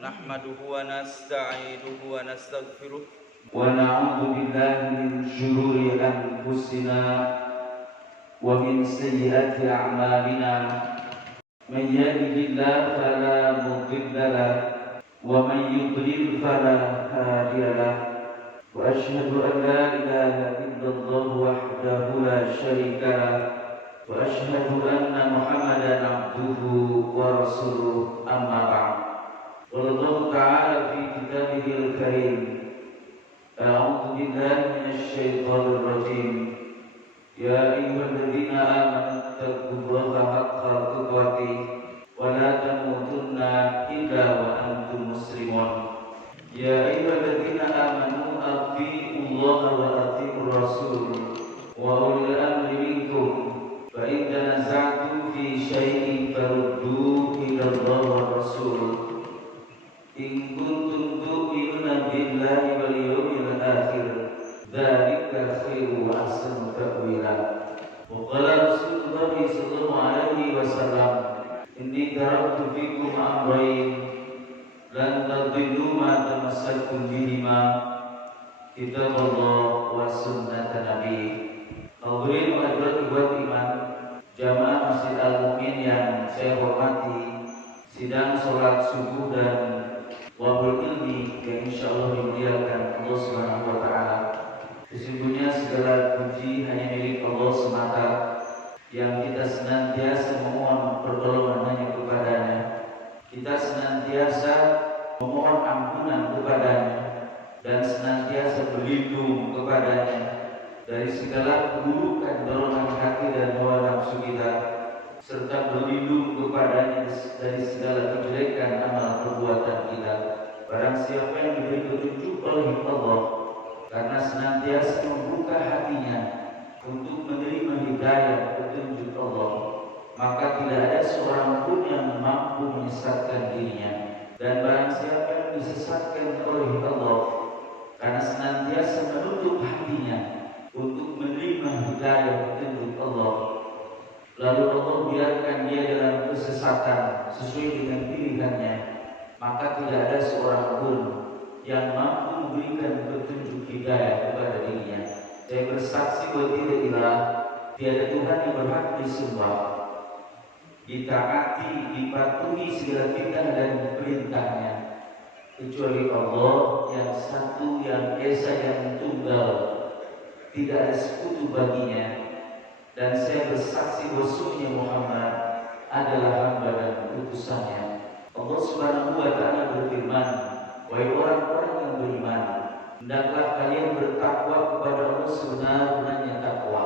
nahmaduhu wa nasta'inuhu wa nastaghfiruh wa na'udzu billahi min syururi anfusina wa min sayyiati a'malina man yahdihillahu fala mudilla lahu wa man yudlil fala hadiya lahu wa asyhadu an la ilaha illallah wahdahu la syarika lahu wa asyhadu anna Muhammadan abduhu wa rasuluh amma ba'd. Wallahu ta'ala fi kitabihil karim. A'udzu billahi minasy syaithanir rajim. Ya ayyuhalladzina amanu taqullaha haqqa tuqatih wa la tamutunna illa wa antum muslimun. Ya ayyuhalladzina amanu atti'ullaha wa atti'ur rasul wa ulil amri minkum. Fa in tanaza'tum fi syai'in farudduhu ila Allah wa rasul. In kuntum tu'minuna billahi wal yawmil akhir, dzalika khairu wa ahsanu ta'wila. Wa qala Rasulullah sallallahu alaihi wasallam, inni taraktu fikum amrayn lan tadillu ma tamassaktum bihima, kitaballah wa sunnata nabi. Hadirin hadirat iman, jamaah Masjid Al-Mu'min yang saya hormati, sidang salat subuh dan wabul ilmi yang insyaallah dimuliakan Allah Subhanahu wa taala. Sesungguhnya segala puji hanya milik Allah semata, yang kita senantiasa memohon pertolongan hanya kepadanya. Kita senantiasa memohon ampunan kepadanya dan senantiasa berlindung kepadanya dari segala keburukan dorongan hati dan hawa nafsu kita, serta berlindung kepadanya dari segala kejelekan amal perbuatan kita. Barang siapa yang diberi petunjuk oleh Allah karena senantiasa membuka hatinya untuk menerima hidayah petunjuk Allah, maka tidak ada seorang pun yang mampu menyesatkan dirinya. Dan barang siapa yang disesatkan oleh Allah karena senantiasa menutup hatinya untuk menerima hidayah petunjuk Allah, lalu Allah biarkan dia dalam kesesatan sesuai dengan pilihannya, maka tidak ada seorang pun yang mampu memberikan petunjuk hidayah kepada dirinya. Saya bersaksi bahwa tiada Tuhan yang berhak disembah, ditaati, dipatuhi segala perintah dan perintahnya, kecuali Allah yang satu, yang esa, yang tunggal, tidak ada sekutu baginya. Dan saya bersaksi bahwa sesungguhnya Muhammad adalah hamba dan utusannya. Allah Subhanahu wa taala berfirman, wahai orang-orang yang beriman, hendaklah kalian bertakwa kepada Allah sebenar-benarnya takwa.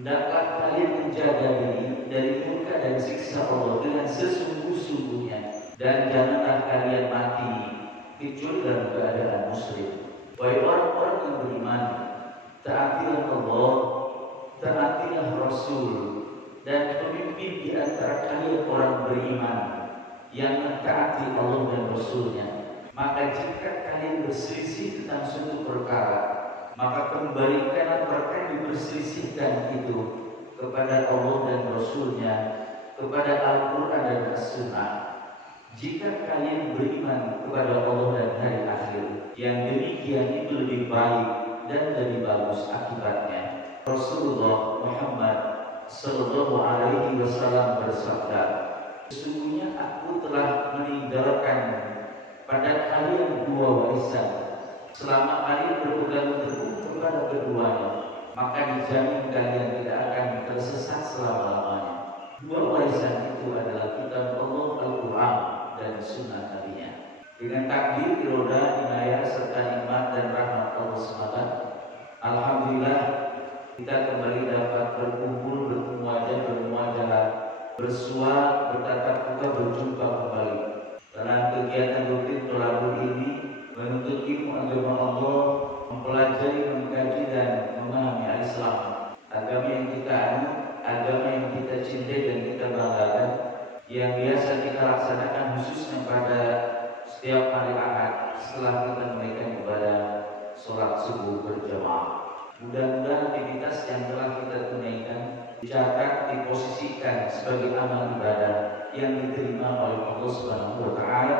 Hendaklah kalian menjaga diri dari murka dan siksa Allah dengan sesungguh-sungguhnya, dan janganlah kalian mati kecuali dalam keadaan muslim. Wahai orang-orang yang beriman, taatilah Allah, taatilah Rasul, dan pemimpin di antara kalian orang beriman yang mentaati Allah dan Rasulnya. Maka jika kalian berselisih tentang suatu perkara, maka kembalikanlah perkara yang diperselisihkan itu kepada Allah dan Rasulnya, kepada Al-Quran dan As-Sunnah. Jika kalian beriman kepada Allah dan hari akhir, yang demikian itu lebih baik dan lebih bagus akibatnya. Rasulullah Muhammad sallallahu alaihi wasallam bersabda, sesungguhnya aku telah meninggalkan pada kalian dua warisan. Selama kalian berpegang teguh kepada keduanya, maka dijamin kalian tidak akan tersesat selama-lamanya. Dua warisan itu adalah kitab Allah, Al-Quran, dan sunnah Nabi-Nya. Dengan takdir, iroda, inayah, serta nikmat dan rahmat Allah SWT, alhamdulillah kita kembali dapat berkumpul, bertemu wajah, bermuajalah, bersua, bertatap muka, berjumpa kembali dalam kegiatan rutin tolabul ini, menuntut ilmu agama Allah, mempelajari, mengkaji dan memahami Islam, agama yang kita anut, agama yang kita cintai dan kita banggakan, yang biasa kita laksanakan khususnya pada setiap hari Ahad setelah kita menunaikan ibadah sholat subuh berjamaah. Mudah-mudahan aktivitas yang telah kita tunaikan dicatat, diposisikan sebagai amal ibadah yang diterima oleh Allah Subhanahu wa Ta'ala,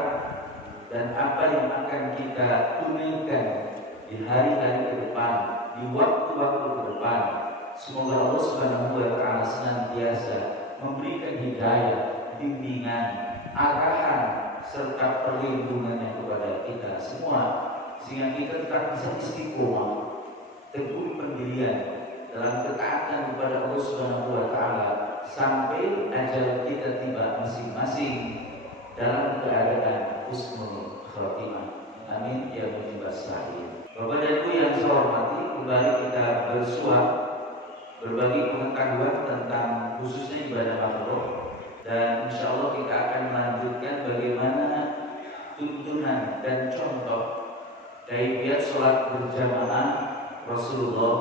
dan apa yang akan kita tunaikan di hari-hari ke depan, di waktu-waktu ke depan, semoga Allah Subhanahu wa Ta'ala senantiasa memberikan hidayah, bimbingan, arahan, serta perlindungannya kepada kita semua, sehingga kita tetap bisa istiqomah, teguh pendirian dalam ketaatan kepada Allah Subhanahu wa Ta'ala sampai ajal kita tiba masing-masing dalam keadaan husnul khatimah. Amin ya mujibas sa'in. Bapak dan Ibu yang saya hormati, kembali kita bersuah berbagi pengetahuan tentang khususnya ibadah makhluk, dan insya Allah kita akan melanjutkan bagaimana tuntunan dan contoh kaifiat sholat berjamaah Rasulullah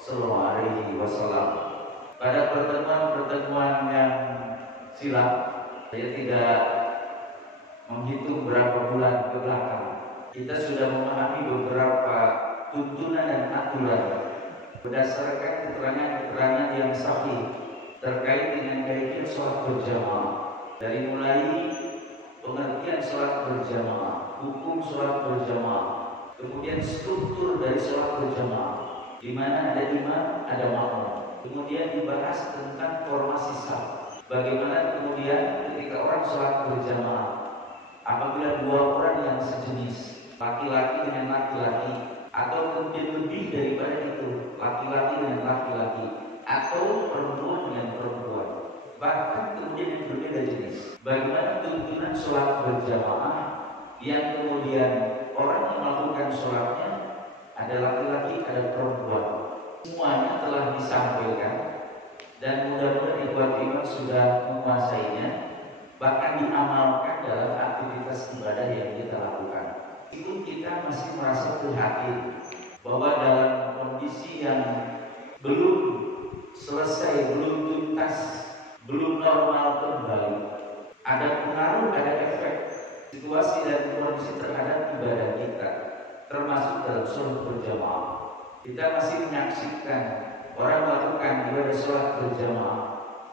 Sallallahu Alaihi Wasallam. Pada pertemuan-pertemuan yang silam, saya tidak menghitung berapa bulan ke belakang, kita sudah memahami beberapa tuntunan dan aturan berdasarkan keterangan-keterangan yang sahih terkait dengan kaifiat sholat berjamaah, dari mulai pengertian sholat berjamaah, hukum sholat berjamaah, kemudian struktur dari sholat berjamaah, di mana ada imam, ada makmum. Kemudian dibahas tentang formasi saf. Bagaimana kemudian ketika orang sholat berjamaah, apabila dua orang yang sejenis, laki-laki dengan laki-laki, atau kemudian lebih daripada itu, laki-laki dengan laki-laki, atau perempuan dengan perempuan, bahkan kemudian yang berbeda jenis. Bagaimana tuntunan sholat berjamaah yang kemudian orang yang melakukan sholatnya ada laki-laki, ada perempuan, semuanya telah disampaikan, dan mudah-mudahan ikhwan iman sudah menguasainya, bahkan diamalkan dalam aktivitas ibadah yang kita lakukan. Itu kita masih merasa prihatin bahwa dalam kondisi yang belum selesai, belum tuntas, belum normal kembali, ada pengaruh, ada efek situasi dan kondisi terhadap ibadah kita, termasuk dalam sholat berjamaah. Kita masih menyaksikan orang melakukan ibadah sholat berjamaah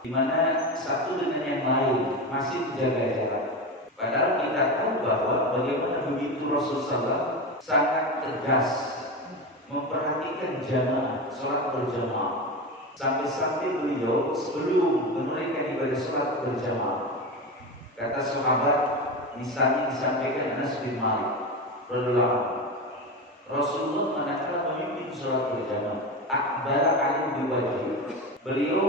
di mana satu dengan yang lain masih menjaga jarak. Padahal kita tahu bahwa bagaimana begitu Rasulullah sangat tegas memperhatikan jamaah sholat berjamaah, sampai-sampai beliau sebelum menunaikan ibadah sholat berjamaah, kata sahabat, misalnya disampaikan Anas bin Malik radhiyallahu anhu, Rasulullah manakala memimpin sholat berjamaah, akbar alim biwajhi, beliau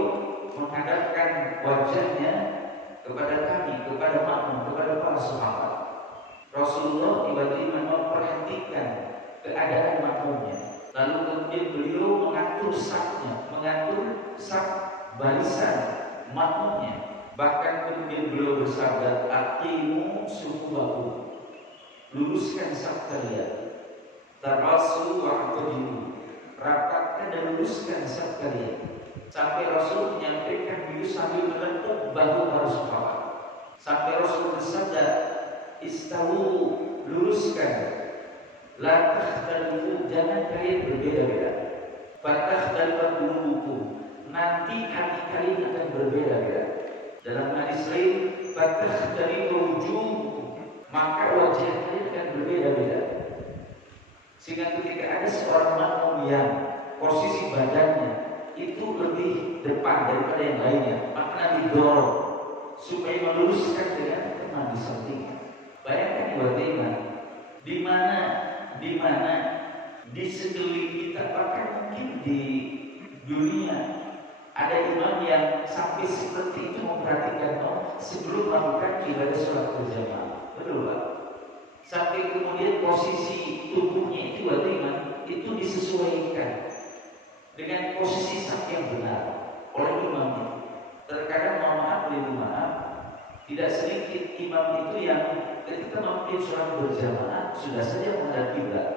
menghadapkan wajahnya kepada kami, kepada makmum, kepada para sahabat. Rasulullah tiba-tiba memperhatikan keadaan makmumnya, lalu kemudian beliau mengatur safnya, mengatur saf barisan makmumnya. Bahkan kemudian beliau bersabda, aqimu sufuwakum, luruskan saf kalian, tarasu wa'tadilu, rapatkan dan luruskan saf kalian. Sampai Rasul menyampaikan itu sambil menepuk bahu sahabat. Sampai Rasul bersabda, istawu, luruskan, la takhtalifu, jangan kalian berbeda-beda. Fatakhtalifu qulubukum, nanti hati kalian akan berbeda-beda. Dalam hadis lain, fatakhtalifu wujuhukum, maka wajah kalian akan berbeda-beda. Sehingga ketika ada seorang makmum yang posisi badannya itu lebih depan daripada yang lainnya, maka Nabi dorong supaya meluruskan dengan teman di sampingnya. Bayangkan ibadah di mana di sekeliling kita, bahkan mungkin di dunia ada imam yang sampai seperti itu memperhatikan sebelum melakukan ibadah sholat berjamaah, betul Pak? Sampai kemudian posisi tubuhnya itu itu disesuaikan dengan posisi saf yang benar oleh imamnya. Terkadang mohon maaf, tidak sedikit imam itu yang ketika memimpin sholat berjamaah sudah saja menghadap kiblat.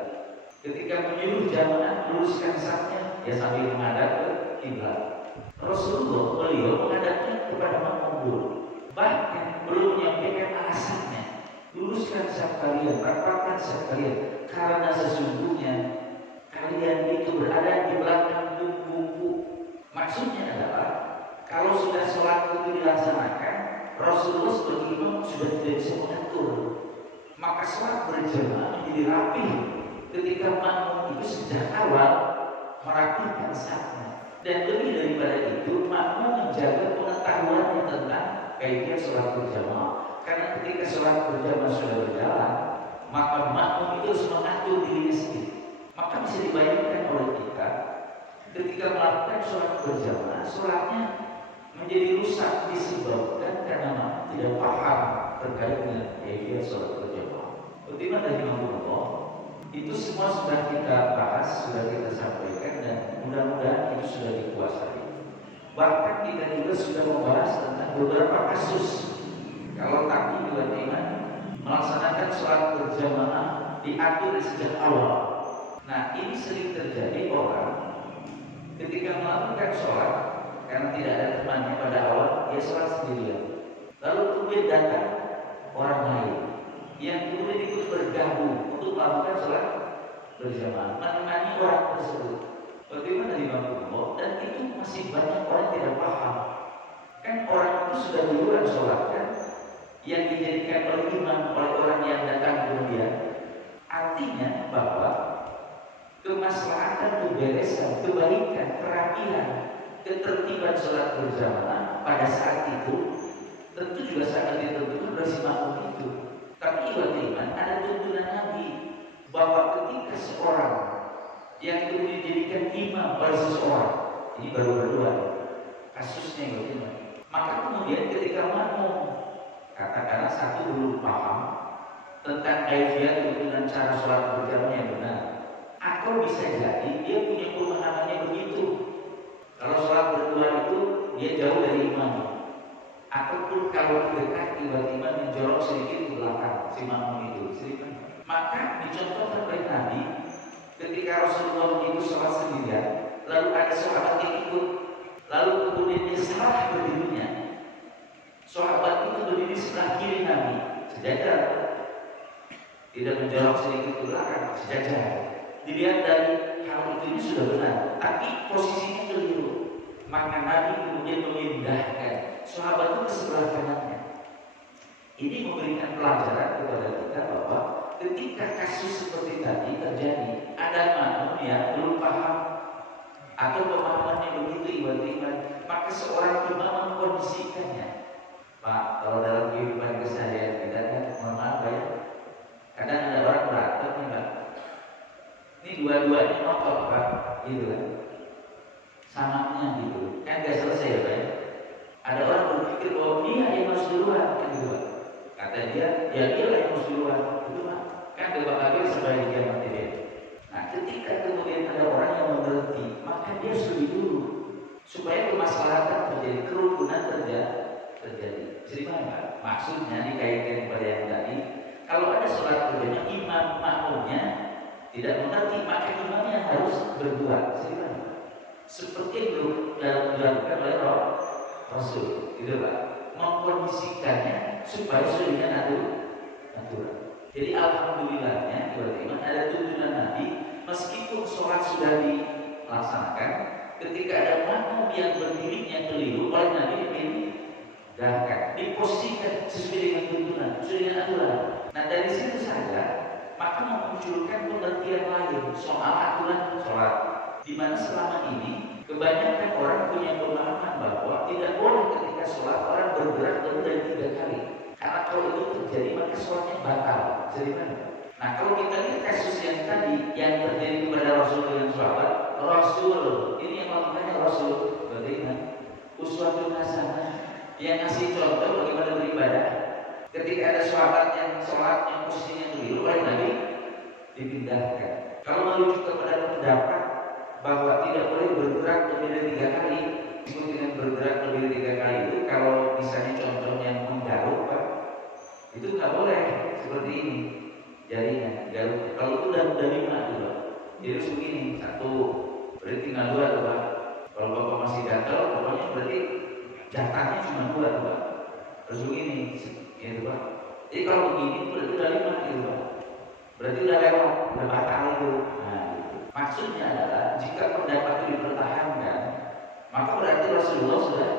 Ketika menyuruh jamaah luruskan safnya, ya sambil menghadap ke kiblat. Rasulullah beliau menghadapnya kepada makmum, bahkan belum menyampaikan alasannya. luruskan saf kalian, rapatkan saf kalian, karena sesungguhnya kalian itu berada di belakang bumbu. Maksudnya adalah kalau sudah sholat itu dilaksanakan, Rasulullah sebagai imam sudah tidak bisa mengatur. Maka sholat berjamaah menjadi rapi ketika makmum itu sejak awal merapikan safnya. Dan lebih daripada itu, makmum menjaga pengetahuannya tentang kaifiat sholat berjamaah. Karena ketika sholat berjamaah sudah berjalan, maka makmum itu harus mengatur dirinya sendiri. Maka bisa dibayangkan oleh kita, ketika melakukan sholat berjamaah, sholatnya menjadi rusak disebabkan karena makmum tidak paham terkait dengan kaifiat sholat berjamaah. Bagaimana dari Allah? Itu semua sudah kita bahas, sudah kita sampaikan, dan mudah-mudahan itu sudah dikuasai. Bahkan kita juga sudah membahas tentang beberapa kasus kalau takdir buat iman melaksanakan sholat berjamaah diatur sejak awal. Nah, ini sering terjadi orang ketika melakukan sholat karena tidak ada temannya pada awal, dia sholat sendirian. Lalu kemudian datang orang lain yang kemudian ikut bergabung untuk melakukan sholat berjamaah, menemani orang tersebut. Bagaimana Imam Allah? Dan itu masih banyak orang tidak paham. Kan orang itu sudah duluan sholat kan, yang dijadikan oleh imam oleh orang yang datang kemudian. Artinya bahwa kemaslahatan, keberesan, kebaikan, kerapihan, ketertiban sholat berjamaah pada saat itu tentu juga sangat ditentukan oleh si makmum itu. Tapi iman ada tuntunan Nabi bahwa ketika seorang yang kemudian dijadikan imam oleh seseorang, ini baru berdua kasusnya bagaimana? Maka kemudian ketika makmum katakanlah satu belum paham tentang kaifiat tuntunan cara sholat berjamaah yang benar, atau bisa jadi dia punya pemahamannya begitu. Kalau sholat berdua itu dia jauh dari imam, ataupun kalau dekat tiba-tiba menjorok sedikit ke belakang si makmum itu, maka dicontohkan oleh Nabi ketika Rasulullah itu sholat sendirian, lalu ada sahabat yang ikut, lalu kemudian dia salah berdirinya. Sahabat itu berdiri sebelah kiri Nabi, sejajar, tidak menjorok sedikit ke belakang, sejajar. Dilihat dari hal itu sudah benar, tapi posisinya keliru. Maka Nabi kemudian memindahkan sahabat itu ke sebelah kanannya. Ini memberikan pelajaran kepada kita bahwa ketika kasus seperti tadi terjadi, ada makmum yang belum paham atau pemahamannya begitu iman, maka seorang imam mengkondisikannya. Pak, kalau dalam kehidupan keseharian kita kan, mohon maaf ya, kadang ada orang berantem nih Pak, ini dua-duanya ngotot Pak, gitu kan, samanya gitu, kan gak selesai ya Pak ya. Ada orang berpikir bahwa dia yang harus duluan, kan gitu Pak. Kata dia, ya dia lah yang harus duluan, gitu Pak. Kan debat lagi supaya dikiamat dia. Nah, ketika kemudian ada orang yang mengerti, maka dia harus lebih dulu supaya kemaslahatan terjadi, kerukunan terjadi. Jadi mana? Maksudnya dikaitkan kepada yang tadi, kalau ada sholat berjamaah imam makmumnya tidak mengerti, maka imamnya harus berbuat. Jadi mana? Seperti yang dilakukan oleh Rasul, gitu Pak, mengkondisikannya supaya sesuai dengan aturan. Jadi alhamdulillahnya iman ada tuntunan Nabi, meskipun sholat sudah dilaksanakan, ketika ada makmum yang berdirinya keliru, oleh Nabi dipindahkan, diposisikan sesuai dengan tuntunan, sesuai dengan aturan. Nah dari situ saja maka memunculkan pengertian lain soal aturan sholat, di mana selama ini kebanyakan orang punya pemahaman bahwa tidak boleh ketika sholat orang bergerak lebih dari 3 kali. Karena kalau itu terjadi maka sholatnya batal. Jadi mana? Nah kalau kita lihat kasus yang tadi yang terjadi kepada Rasul dengan sahabat, Rasul ini yang melakukannya Rasul bagaimana? Uswatun hasanah yang ngasih contoh bagaimana beribadah. Ketika ada sahabat yang sholat yang posisinya keliru oleh Nabi dipindahkan. Kalau merujuk kepada pendapat bahwa tidak boleh bergerak lebih dari 3 kali, disebut dengan bergerak lebih dari 3 kali itu kalau misalnya contohnya menggaruk Pak, itu nggak boleh seperti ini jarinya garuk. Kalau itu udah 5 tuh Pak, jadi begini 1, berarti tinggal 2 tuh Pak. Kalau Bapak masih gatal, pokoknya berarti jatahnya cuma 2 tuh Pak. Terus begini, gitu Pak. Jadi kalau begini berarti udah 5 gitu Pak. Berarti udah lewat, udah batal itu. Nah, gitu. Maksudnya adalah jika pendapat itu dipertahankan, maka berarti Rasulullah sudah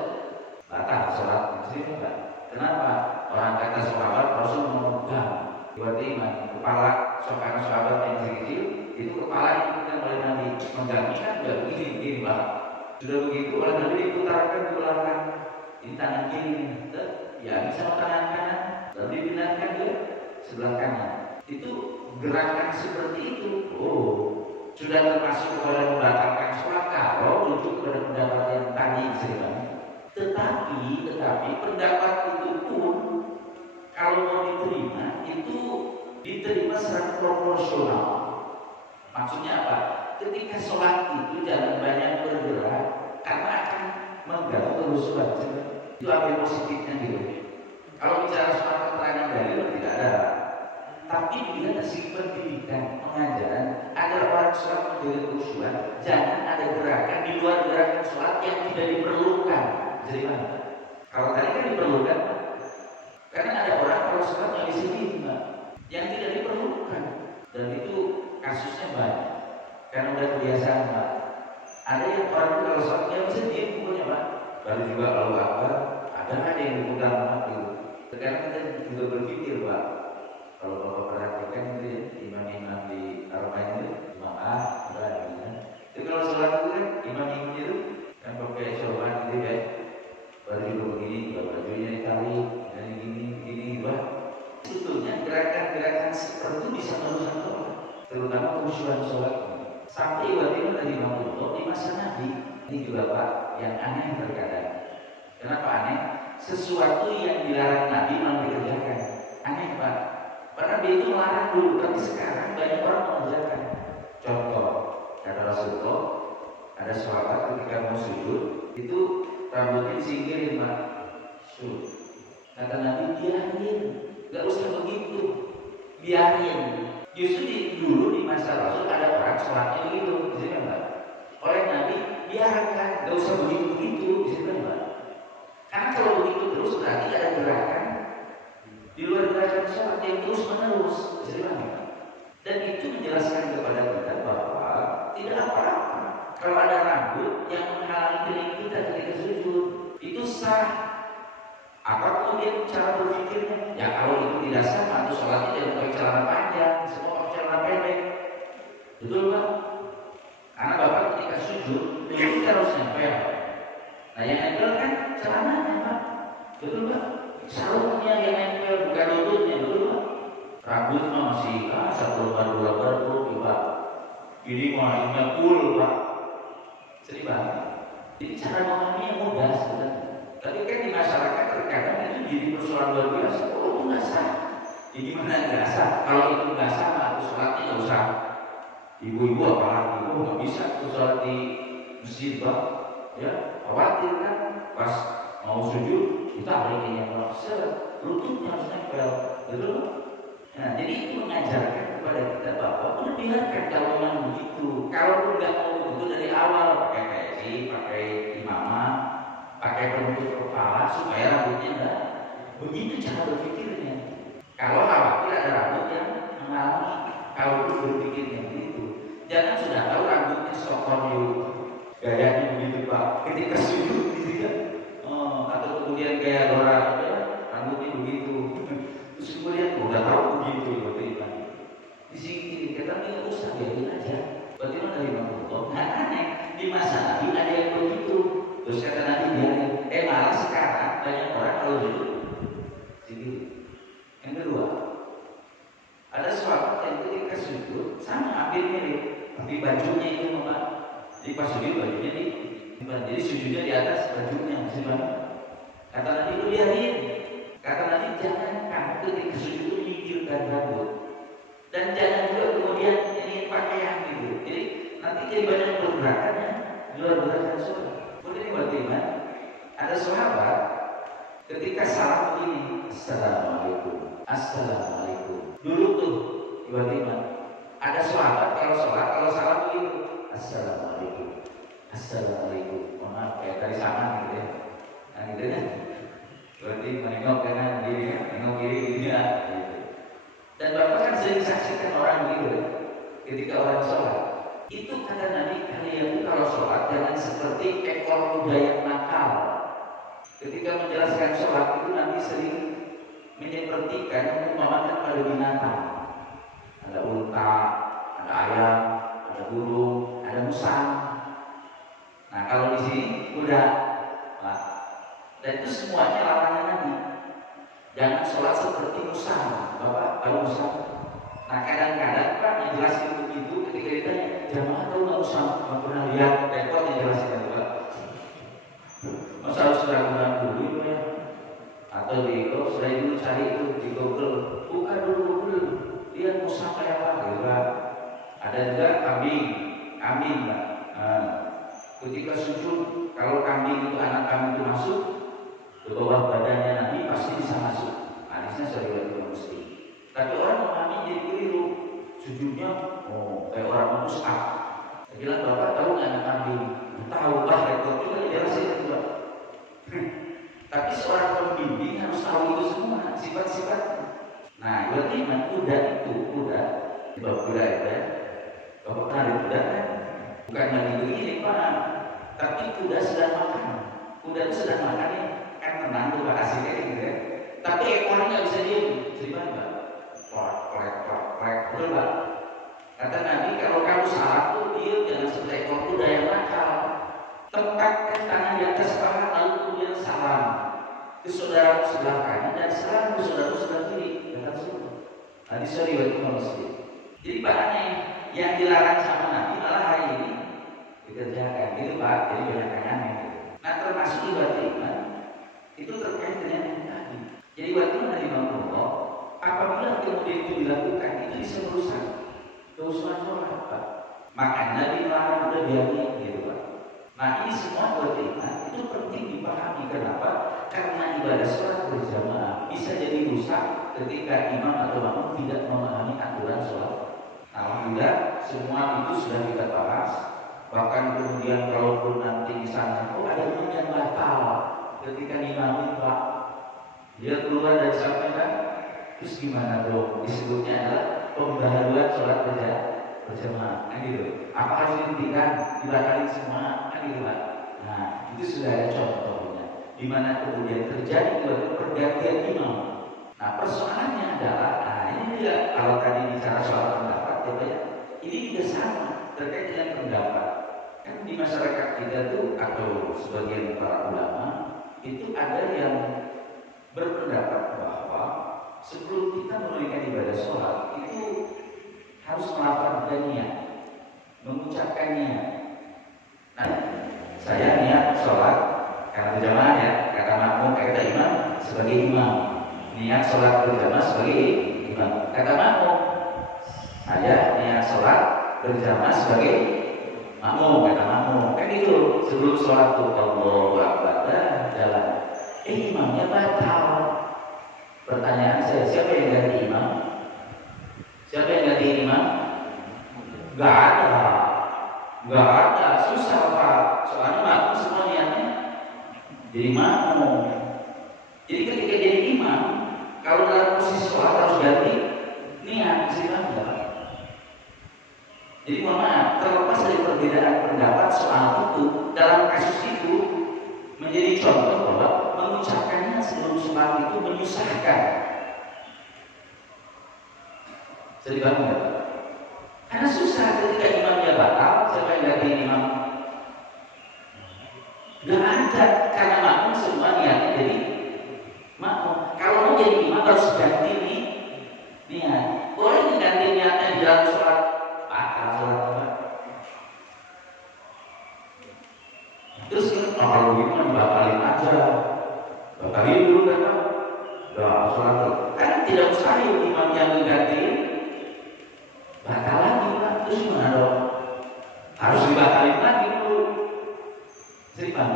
batal sholatnya. Jadi Pak, kenapa? Orang kata sahabat Rasul memegang tiba-tiba kepala sahabat yang masih kecil itu kepala dipegang oleh Nabi, mengganggu kan udah begini Pak. Sudah begitu oleh Nabi diputarkan ke belakang, ini tangan kiri, ya bisa tangan kanan, lalu dipindahkan ke sebelah kanan. Itu gerakan seperti itu, sudah termasuk kepada membatalkan sholat kalau rujuk kepada pendapat yang tadi ceritanya. Tetapi pendapat itu pun kalau mau diterima itu diterima secara proporsional. Maksudnya apa? Ketika sholat itu jangan banyak bergerak karena akan mengganggu kehusuan. Itu ambil positifnya gitu. Kalau bicara soal keterangan dalil tidak ada. Tapi bila sisi pendidikan, pengajaran agar orang sholat menjaga kehusuan, jangan ada gerakan di luar gerakan sholat yang tidak diperlukan. Jadi mana? Kalau tadi kan diperlukan, karena ada orang kalau sholat yang disini, yang tidak diperlukan, dan itu kasusnya banyak. Karena udah kebiasaan Pak. Ada yang orang kalau sholatnya bisa diam pokoknya Pak. Baru juga kalau apa, ada yang dipegang Pak gitu. Sekarang kita juga berpikir Pak. Kalau Bapak perhatikan itu ya, imam-imam di Arbain itu, jemaah, ya. Jadi kalau sholat itu kan imam-imam itu kan pakai sorban gitu ya. Baru juga begini, bajunya ditarik, dan gini Pak. Sebetulnya gerakan-gerakan seperti itu bisa merusak sholat, terutama kehusuan sholat. Sampai waktu dari Rasulullah di masa Nabi ini juga Pak yang aneh terkadang. Kenapa aneh? Sesuatu yang dilarang Nabi malah dikerjakan. Aneh Pak. Padahal dia itu melarang dulu, tapi sekarang banyak orang mengerjakan. Contoh, kata Rasulullah, ada sahabat ketika mau sujud itu rambutnya disingkirin Pak. Kata Nabi biarin, gak usah begitu, biarin. Justru dulu di masa Rasul ada orang sholatnya begitu, bisa Pak. Oleh Nabi biarkan, gak usah begitu, bisa Pak. Karena kalau begitu terus berarti ada gerakan di luar gerakan sholat yang terus menerus, bisa Pak. Dan itu menjelaskan kepada kita bahwa tidak apa-apa kalau ada rambut yang menghalangi telinga kita ketika sujud, itu sah. Apa kemudian cara berpikirnya? Ya kalau itu tidak sama, itu sholatnya jangan pakai celana panjang, semua pakai celana pendek. Betul Pak? Karena Bapak ketika sujud, kita harus nempel. Nah yang nempel kan celananya Pak. Betul Pak? Sarungnya yang nempel, bukan lututnya, betul Pak? Rambut masih satu lembar dua lembar perlu Pak. Ini mah full Pak. Sedih banget. Jadi cara memahaminya mudah sebenarnya. Tapi kan di masyarakat terkadang itu jadi persoalan luar biasa. Oh itu nggak sah. Ya gimana nggak sah? Kalau itu nggak sah, aku sholatnya nggak usah. Ibu-ibu apalagi, nggak bisa aku sholat di masjid Pak. Ya khawatir kan pas mau sujud kita hari yang langsung lututnya harus nempel, betul? Nah jadi itu mengajarkan kepada kita bahwa udah biarkan kalau memang begitu. Kalau nggak mau begitu dari awal pakai peci, pakai imamah, pakai penutup kepala supaya rambutnya enggak begitu cara berpikirnya. Kalau khawatir ada rambut yang mengalami, kalau berpikirnya begitu, jangan sudah tahu rambutnya sokon gayanya begitu Pak. Ketika sujud gitu ya, atau kemudian kayak orang ya, rambutnya begitu, terus kemudian udah tahu begitu berarti di sini kita tidak usah biarin aja. Bagaimana dari Rasulullah? Nggak aneh di masa Nabi ada yang begitu. Terus kata Nabi biarin. Malah sekarang banyak orang kalau dulu jadi. Yang kedua, ada sahabat yang ketika sujud sama hampir mirip, tapi bajunya itu Pak. Jadi pas sujud bajunya jadi sujudnya di atas bajunya, kata Nabi itu biarin. Kata Nabi jangan kamu ketika sujud itu mikirkan rambut dan jangan juga kemudian ini pakaian gitu. Jadi nanti jadi banyak pergerakannya di luar gerakan sholat. Kemudian bagaimana? Ada sahabat ketika salam begini, assalamualaikum, assalamualaikum. Dulu tuh tiba-tiba ada sahabat kalau sholat kalau salam begitu, assalamualaikum, assalamualaikum. Maaf kayak tadi sama gitu ya. Nah gitu ya. Berarti menengok kanan kiri, menengok kiri gitu ya. Gitu. Dan Bapak kan sering saksikan orang gitu ketika orang sholat. Itu kata Nabi, kalian itu kalau sholat jangan seperti ekor kuda yang nakal. Ketika menjelaskan sholat itu Nabi sering menyepertikan mengumpamakan pada binatang. Ada unta, ada ayam, ada burung, ada musang. Nah kalau di sini kuda, nah, dan itu semuanya larangan Nabi. Jangan sholat seperti musang, Bapak tahu musang? Nah kadang-kadang Pak menjelaskan begitu ketika ditanya, jamaah tahu nggak musang? Nggak pernah lihat, repot menjelaskan itu Pak. Masa harus ragukan dulu ya? Atau di saya dulu cari itu di Google, buka dulu Google, lihat musang kayak apa gitu Pak. Ada juga kambing Pak. Nah, ketika sujud, kalau kambing itu anak kambing itu masuk ke bawah badannya Nabi pasti bisa masuk. Hadisnya saya riwayat Muslim. Tapi orang memahami jadi keliru. Sujudnya kayak orang mus'ab. Saya bilang Bapak tahu nggak anak kambing? Tahu Pak, rekor juga dijelasin itu Pak. Tapi seorang pembimbing harus tahu itu semua sifat-sifatnya. Nah, berarti kuda itu kuda itu ya. Bapak pernah lihat kuda kan? Bukan lagi begini Pak, tapi kuda sedang makan. Kuda itu sedang makan ya, kan tenang tuh Pak asiknya gitu ya. Tapi ekornya nggak bisa diem, gimana Pak? Plek, betul Pak. Kata Nabi kalau kamu salah tuh diem, jangan seperti ekor kuda yang nakal. Tempatkan tangan di atas paha lalu kemudian salam ke saudara sebelah kanan dan salam ke saudara sebelah kiri. Kata Rasulullah. Hadis riwayat Muslim. Jadi Pak aneh, yang dilarang sama Nabi malah hari ini dikerjakan gitu Pak, jadi banyak yang aneh gitu. Nah termasuk ibadah iman itu terkait dengan yang tadi. Jadi ibadah iman dari Allah apabila kemudian itu dilakukan itu bisa merusak keusuhan sholat Pak. Maka Nabi melarang udah biarin gitu Pak. Nah ini semua ibadah iman itu penting dipahami. Kenapa? Karena ibadah sholat berjamaah bisa jadi rusak ketika imam atau makmum tidak memahami aturan sholat. Alhamdulillah semua itu sudah kita bahas. Bahkan kemudian kalaupun nanti di sana ada yang batal ketika imamin Pak, dia keluar dari samping kan, terus gimana dong? Disebutnya adalah pembaharuan sholat berjamaah, kan gitu. Apa harus dihentikan, dibatalin semua, kan gitu Pak. Nah itu sudah ada contohnya, di mana kemudian terjadi pergantian imam. Nah persoalannya adalah, nah ini dia kalau tadi bicara soal pendapat. Ini juga sama terkait dengan pendapat. Kan di masyarakat kita tuh atau sebagian para ulama itu ada yang berpendapat bahwa sebelum kita menunaikan ibadah sholat itu harus melafalkan niat, mengucapkan niat. Nah, saya niat sholat karena berjamaah ya, kata makmum, kata imam sebagai imam. Niat sholat berjamaah sebagai imam, kata makmum. Saya niat sholat berjamaah sebagai makmum, kata makmum. Kan itu sebelum sholat tuh Allahu Akbar jalan. Imamnya batal. Pertanyaan saya, siapa yang ganti imam? Siapa yang ganti imam? Gak ada, susah Pak. Soalnya makmum semua niatnya jadi makmum. Jadi ketika jadi imam, kalau dalam posisi sholat harus ganti niat, silakan Pak. Jadi mohon maaf, terlepas dari perbedaan pendapat soal itu, dalam kasus itu menjadi contoh bahwa mengucapkannya sebelum sholat itu menyusahkan. Sedih banget. Karena susah ketika imamnya batal, siapa yang ganti imam? Gak ada, karena makmum semua niatnya jadi makmum. Kalau mau jadi imam harus ganti niat. Boleh ganti niatnya di dalam sholat. Terus kalau begitu dibatalin aja, batalin dulu kan? Dah sholat kan tidak mustahil imam yang mengganti batal lagi Pak. Terus gimana dong? Harus dibatalin lagi dulu. Jadi Pak,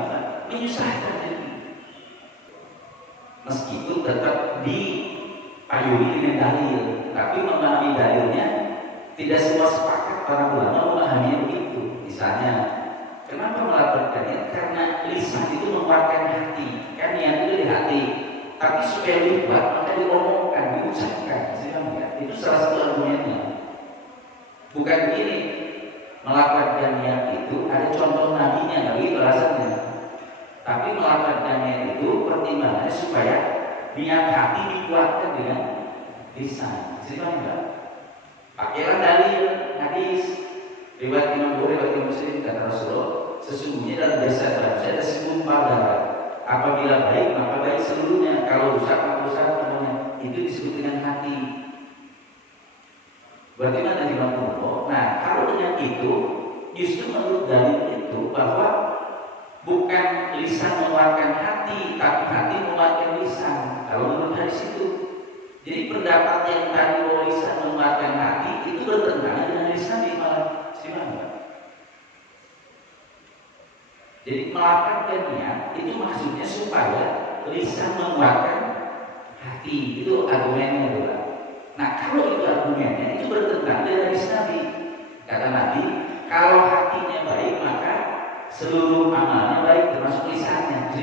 menyusahkan jadi. Meskipun tetap dipayungi dengan dalil, tapi memahami dalilnya tidak semua sepakat para ulama memahami begitu. Misalnya, kenapa melaporkannya? Karena lisan itu menguatkan hati. Kan niat itu di hati. tapi supaya lebih kuat maka diomongkan, diucapkan. Itu salah satu argumennya. Bukan begini, melakukan niat itu ada contoh nabinya, nggak begitu alasannya. Tapi melakukan niat itu pertimbangannya supaya niat hati dikuatkan dengan lisan. Enggak? Pakailah dalil hadis riwayat Imam Bukhari, riwayat Imam Muslim, kata Rasulullah, sesungguhnya dalam jasad manusia ada segumpal darah. Apabila baik maka baik seluruhnya, kalau rusak maka rusak semuanya. Itu disebut dengan hati. Bagaimana di Rasulullah? Nah, kalau dengan itu, justru menurut dalil itu bahwa bukan lisan mengeluarkan hati, tapi hati mengeluarkan lisan. Kalau menurut hadis itu, jadi pendapat yang tadi bahwa lisan mengeluarkan hati itu bertentangan dengan lisan di malam. Jadi melakukan niat itu maksudnya supaya lisan mengeluarkan hati. Itu argumennya juga. Nah, kalau itu argumennya itu bertentangan dengan hadis Nabi. Kata Nabi, kalau hatinya baik maka seluruh amalnya baik, termasuk lisannya.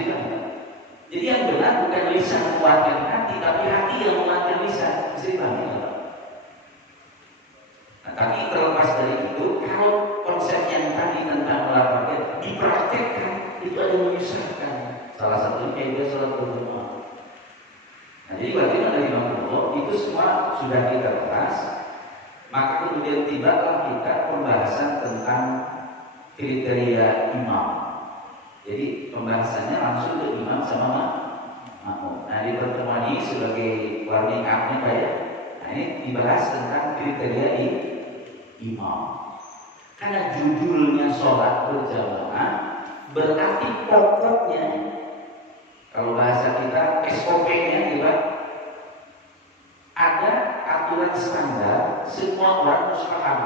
Jadi yang benar bukan lisan mengeluarkan hati, tapi hati yang mengeluarkan lisan. Nah, tapi terlepas dari itu, kalau konsep yang tadi tentang melakukan dipraktekkan, itu ada menyusahkan. Salah satunya juga salat berjamaah. Nah, jadi bagaimana Imam Bukhari itu semua sudah kita bahas. Maka kemudian tibalah kita pembahasan tentang kriteria imam. Jadi pembahasannya langsung ke imam sama makmum. Nah, di pertemuan ini sebagai warning up-nya Pak ya. Nah, ini dibahas tentang kriteria imam. Karena judulnya sholat berjamaah, berarti pokoknya, kalau bahasa kita SOP-nya juga ada aturan standar, semua orang harus paham,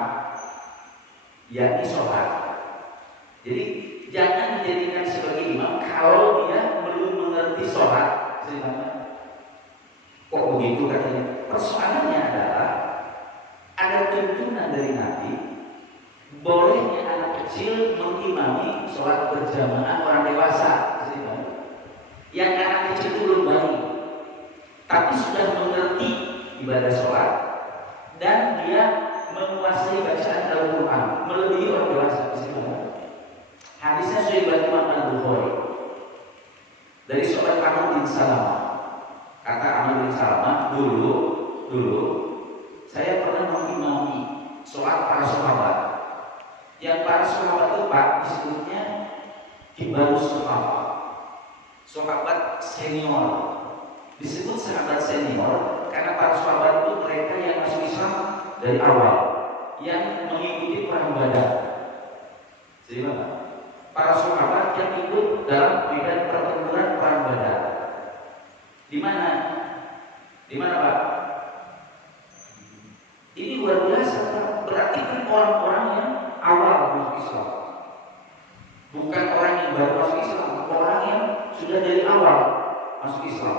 yakni sholat. Jadi jangan dijadikan sebagai imam kalau dia belum mengerti sholat. Kok begitu katanya? Persoalannya adalah ada tuntunan dari Nabi, bolehnya anak kecil mengimami sholat berjamaah orang dewasa. Yang anak kecil itu belum baik, tapi sudah mengerti ibadah sholat dan dia menguasai bacaan Al-Quran melebihi orang dewasa. Hadisnya riwayat Imam Al-Bukhari dari sahabat Amr bin Salamah. Kata Amr bin Salamah, dulu saya pernah mengimami sholat para sahabat. Yang para sahabat itu Pak disebutnya kibarus sahabat, sahabat senior. Disebut sahabat senior karena para sahabat itu mereka yang masuk Islam dari awal, yang mengikuti perang Badar. Jadi para sahabat yang ikut dalam medan pertempuran perang Badar. Di mana? Di mana Pak? Ini luar biasa Pak. Berarti kan orang-orang yang awal masuk Islam, bukan orang yang baru masuk Islam, orang yang sudah dari awal masuk Islam.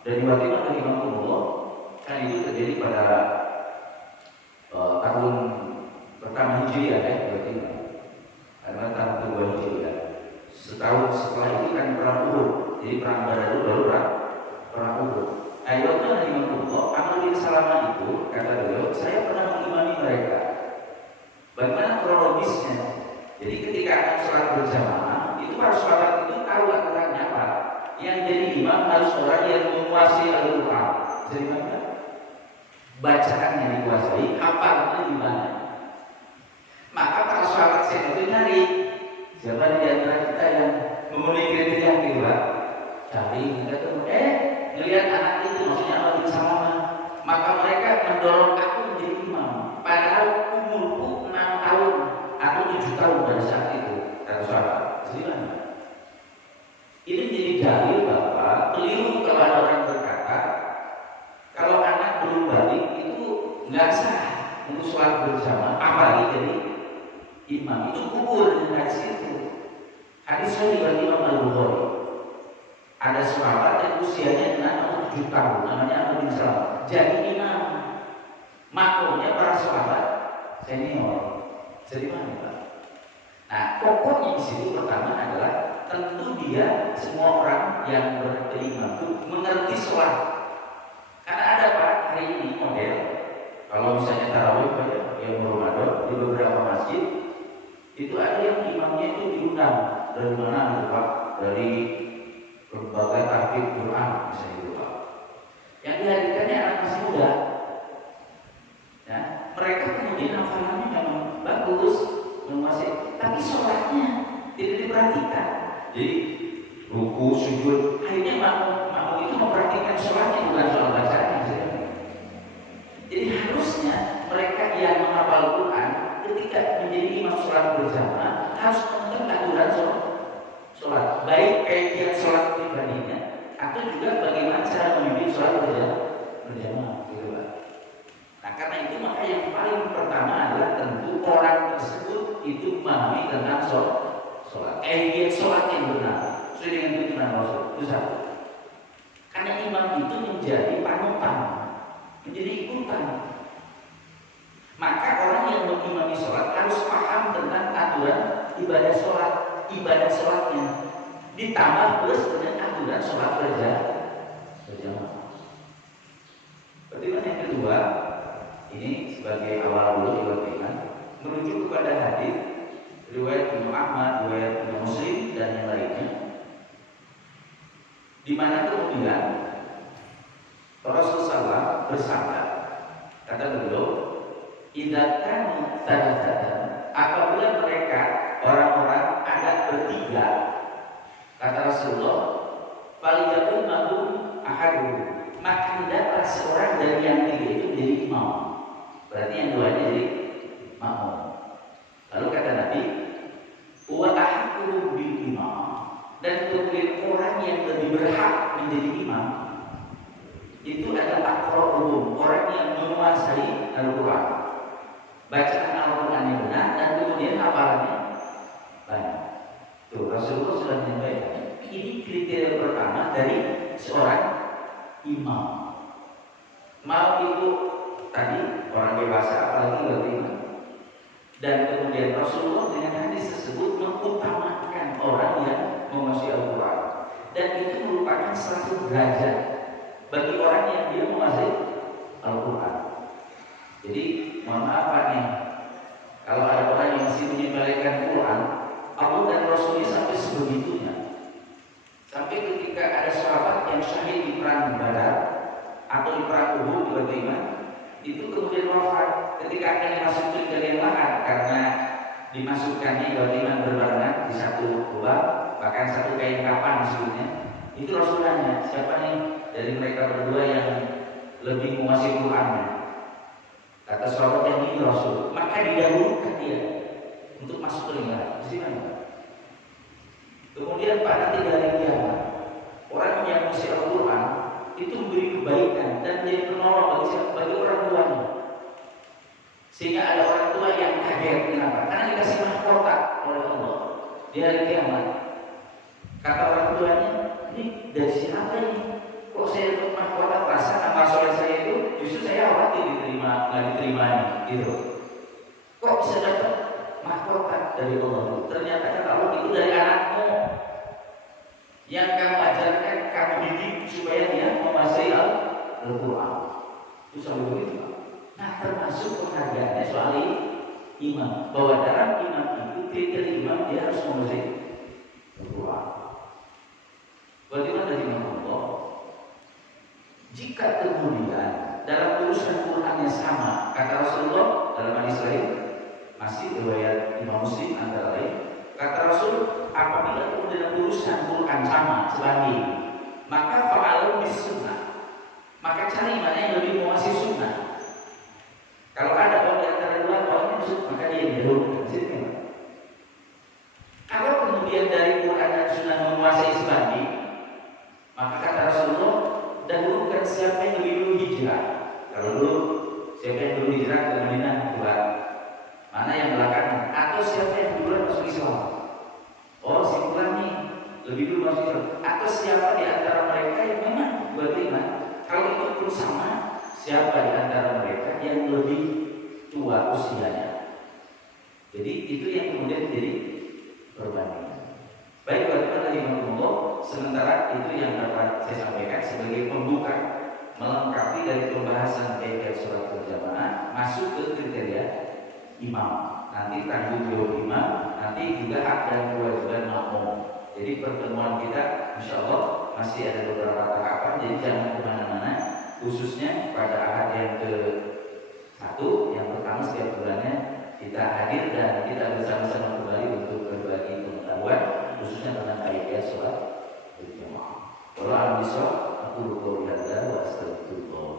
Dan bagaimana dari Rasulullah kan itu terjadi pada tahun pertama Hijriah ya, berarti karena tahun kedua Hijriah. Setahun setelah itu kan perang Uhud. Jadi perang Badar itu baru perang Uhud. Nah, waktu Nabi Rasulullah Amr bin Salamah itu kata beliau, saya pernah mengimami mereka. Bagaimana kronologisnya? Jadi ketika akan sholat berjamaah, itu para sahabat itu tahu aturannya apa. Yang jadi imam harus orang yang menguasai Al-Quran. Jadi mana? Bacaannya dikuasai, hafalnya di mana? Maka para sahabat saya itu nyari siapa di antara kita yang memenuhi kriteria kita. Cari, kita tuh, melihat anak itu maksudnya Amr bin Salamah. Maka mereka mendorong aku menjadi imam. Padahal umurku 6 tahun atau 7 tahun pada saat itu. Kata sahabat, jadi mana? Ini menjadi dalil bahwa keliru kalau ada orang berkata kalau anak belum balik itu nggak sah untuk sholat berjamaah, apalagi jadi imam. Itu kubur dengan hadis itu. Hadis riwayat Imam Al-Bukhari. Ada sahabat yang usianya 6 atau 7 tahun, namanya Amr bin Salamah, jadi imam. Makmumnya para sahabat senior. Jadi mana Pak? Nah, pokoknya di situ pertama adalah tentu dia semua orang yang beriman itu mengerti sholat. Karena ada Pak hari ini model, kalau misalnya tarawih yang Ramadan di beberapa masjid itu ada yang imamnya itu diundang dari mana gitu Pak, dari lembaga tahfidz Quran misalnya gitu Pak. Yang dihadirkannya anak masih muda. Ya, mereka kemudian hafalannya memang bagus, menguasai, tapi sholatnya tidak diperhatikan. Jadi ruku, sujud, akhirnya makmum itu memperhatikan sholatnya bukan soal bacanya. Jadi harusnya mereka yang menghafal Quran ketika menjadi imam sholat berjamaah harus mengerti aturan sholat, baik kaifiat sholat pribadinya atau juga bagaimana cara memimpin sholat berjamaah, gitu Pak. Nah karena itu maka yang paling pertama adalah tentu orang tersebut itu memahami tentang sholat, kaifiat sholat yang benar sesuai dengan tuntunan Rasul. Itu satu. Karena imam itu menjadi panutan, menjadi ikutan. Maka orang yang mengimami sholat harus paham tentang aturan ibadah sholatnya, ditambah plus dengan aturan sholat berjamaah. Pertimbangan yang kedua, ini sebagai awal dulu ibadah merujuk kepada hadis riwayat Imam Ahmad, riwayat Imam Muslim dan yang lainnya, di mana kemudian Rasulullah bersabda, kata beliau, "Idza kanu thalathatan," apabila mereka orang-orang ada bertiga, kata Rasulullah, "Faliyakun mahum ahaduhum," maka hendaklah seorang dari yang tiga itu menjadi imam. Berarti yang duanya jadi makmum. Lalu kata Nabi, "Wa ahqqu bil imam," dan kemudian orang yang lebih berhak menjadi imam itu adalah aqra'uhum, orang yang menguasai Al-Quran, bacaan Al-Quran yang benar dan kemudian hafalannya banyak. Tuh Rasulullah sudah menyampaikan ini kriteria pertama dari seorang imam. Mau itu tadi orang dewasa apalagi beriman. Dan kemudian Rasulullah dengan hadis tersebut mengutamakan orang yang menguasai Al-Quran, dan itu merupakan suatu derajat bagi orang yang dia menguasai Al-Quran. Jadi mohon maaf Pak nih, kalau ada orang yang masih menyepelekan Quran, Allah dan Rasulnya sampai sebegitunya, sampai ketika ada sahabat yang syahid di perang Badar atau di perang Uhud di beriman, itu kemudian wafat ketika akan dimasukkan ke liang lahat karena dimasukkannya beriman berbarengan di satu lubang, bahkan satu kain kapan disebutnya. Itu Rasulnya, siapa nih dari mereka berdua yang lebih menguasai Qurannya? Kata sahabat yang ini Rasul, maka didahulukan dia untuk masuk ke liang lahat. Kemudian pada tiga hari kiamat, orang yang menguasai Al-Quran itu memberi kebaikan dan menjadi penolong bagi orang tuanya. Sehingga ada orang tua yang kaget, kenapa? Karena dikasih mahkota oleh Allah di hari kiamat. Kata orang tuanya, ini dari siapa ini? Kok saya dapat mahkota? Perasaan amal soleh saya itu justru saya khawatir nggak diterima nih, gitu. Kok bisa dapat mahkota dari Allah? Ternyata kata Allah itu dari anakmu yang kamu ajarkan, kamu didik supaya dia menguasai Al-Quran. Itu selalu begitu. Nah, termasuk penghargaannya soal imam, bahwa dalam imam itu kriteria imam dia harus menguasai Al-Quran. Bagaimana imam Allah? Jika kemudian dalam urusan Qurannya sama, kata Rasulullah dalam hadis lain, masih riwayat Imam Muslim antara lain, kata Rasul, apabila kemudian urusan Quran sama sebanding, maka fa'alu bis sunnah, maka cari mana yang lebih menguasai sunnah. Kalau ada orang yang antara dua orang yang maka dia didahulukan. Kalau kemudian dari Quran dan sunnah menguasai sebanding, maka kata Rasulullah, dahulukan siapa yang lebih dulu hijrah. Kalau dulu siapa yang dulu hijrah ke Madinah buat mana yang belakang, atau siapa yang duluan masuk Islam? Oh, si Quran nih lebih dulu masuk Islam. Atau siapa di antara mereka yang memang beriman? Kalau itu pun sama, siapa di antara mereka yang lebih tua usianya? Jadi itu yang kemudian jadi perbandingan. Baik teman-teman rahimahumullah, sementara itu yang dapat saya sampaikan sebagai pembuka melengkapi dari pembahasan kaidah sholat berjamaah masuk ke kriteria imam. Nanti tanggung jawab imam, nanti juga hak dan kewajiban makmum. Jadi pertemuan kita insya Allah masih ada beberapa tahapan, jadi jangan kemana-mana. Khususnya pada ahad yang ke-1, yang pertama setiap bulannya kita hadir dan kita bersama-sama kembali untuk berbagi pengetahuan khususnya tentang kaidah sholat berjamaah. Kalau al-bisawab, aku berkata wa astagfirullah.